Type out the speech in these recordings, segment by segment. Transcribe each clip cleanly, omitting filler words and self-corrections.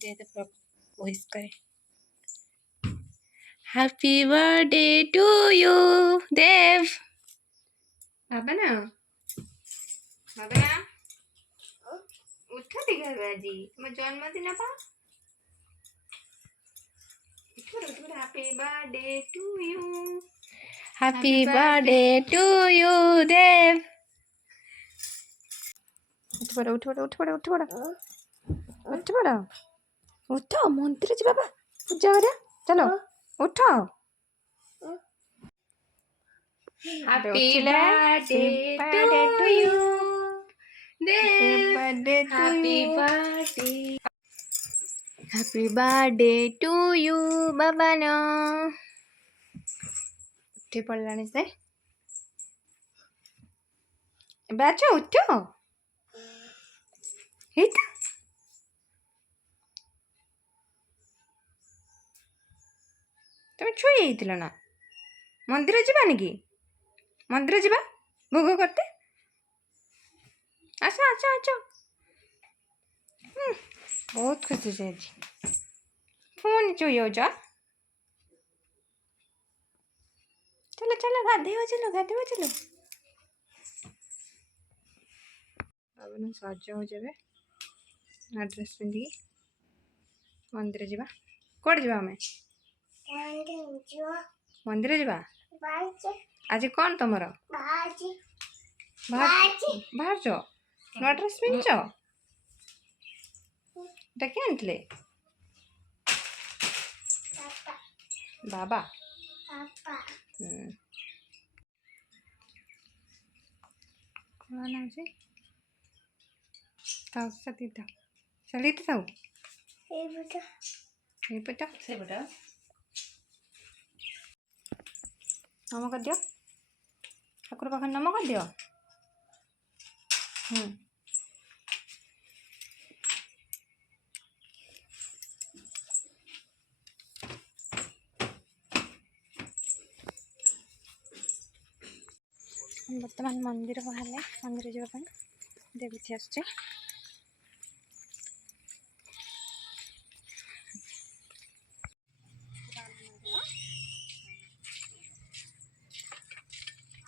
दे दे वॉइस करे happy birthday to you Dev बाबा ना उठा दिखा आज तुम जन्मदिन पा happy birthday to you happy birthday to you Dev उठ पड़ा उठ पड़ा उठ पड़ा उठ पड़ा उठ पड़ा उठो मंदिर जी बाबा पूजा करिया चलो उठो happy birthday to you happy birthday to you बाबा ना उठे पड़लानी से बैठो उठो हिता तुम छुई जाइथिल ना मंदिर जीवानी कि मंदिर जीवा भोग करते आस आस आस बहुत खुशी से फोन छुई जा चलो चलो गाधेव चलो अब ना सज हो जाए ना ड्रेस पिंधि मंदिर जीवा कौन जीवा आमे मंदिर जीवा आज कौन तुमर बाहर नुआ ड्रेस पिंध किए आनते बाबा कौन आज सती सलित थाऊ पटा से पटा नम कर दियो ठाकुर पाखे नम कर दियो बर्तमान मंदिर बाहर मंदिर जावाई देखी आसचे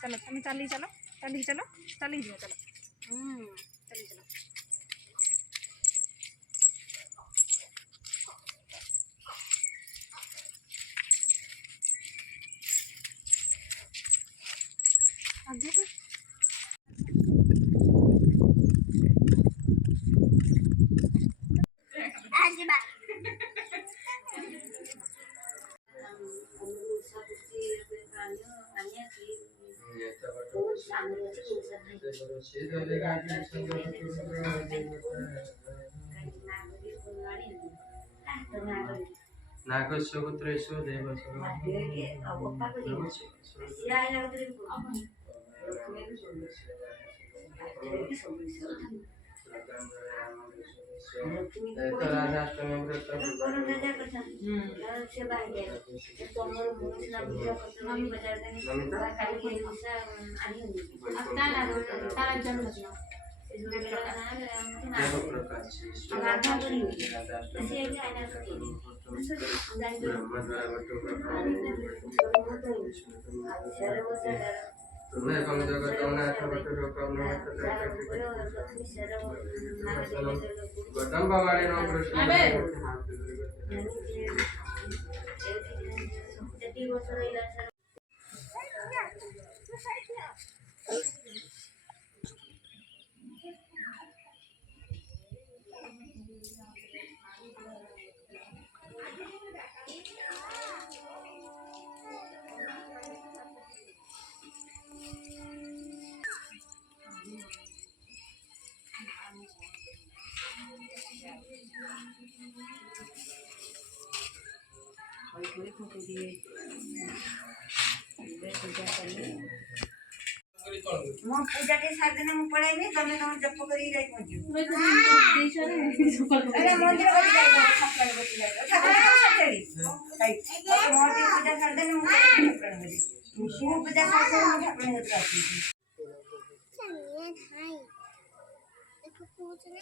चलो तुम चली चलो चली चलो चली जाओ चलो चली चलो आगे तो नागस्य पुत्रेषु देवस्य तुम्हें कम जगत गौतम भगवान नाम कृष्ण मो पूजा के साथ दिन मु पढ़ाई नहीं तमे तम जप करी जाई पहुंची अरे मंदिर को जाई सकाळ बती जाई ठाकुर सचरी राइट मोटी पूजा कर देने मु ठाकुर में शिव पूजा कर देने मु ठाकुर में जाती चलिए हाय देखो पूछ ने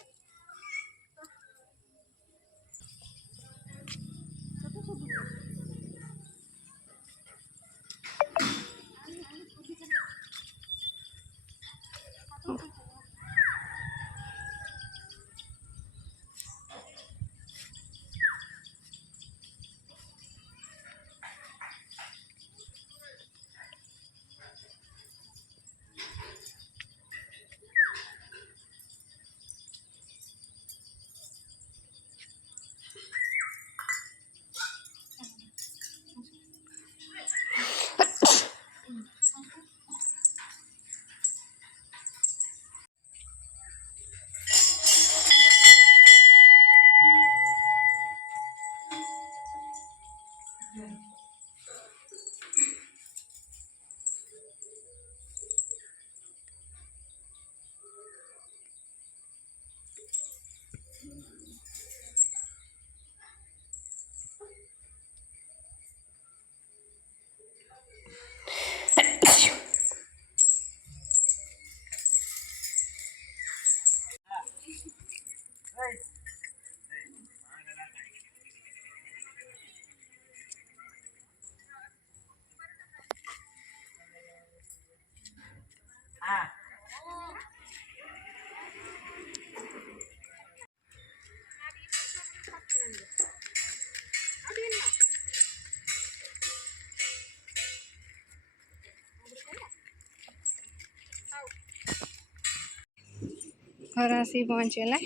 घर आसी पहुँचीगला।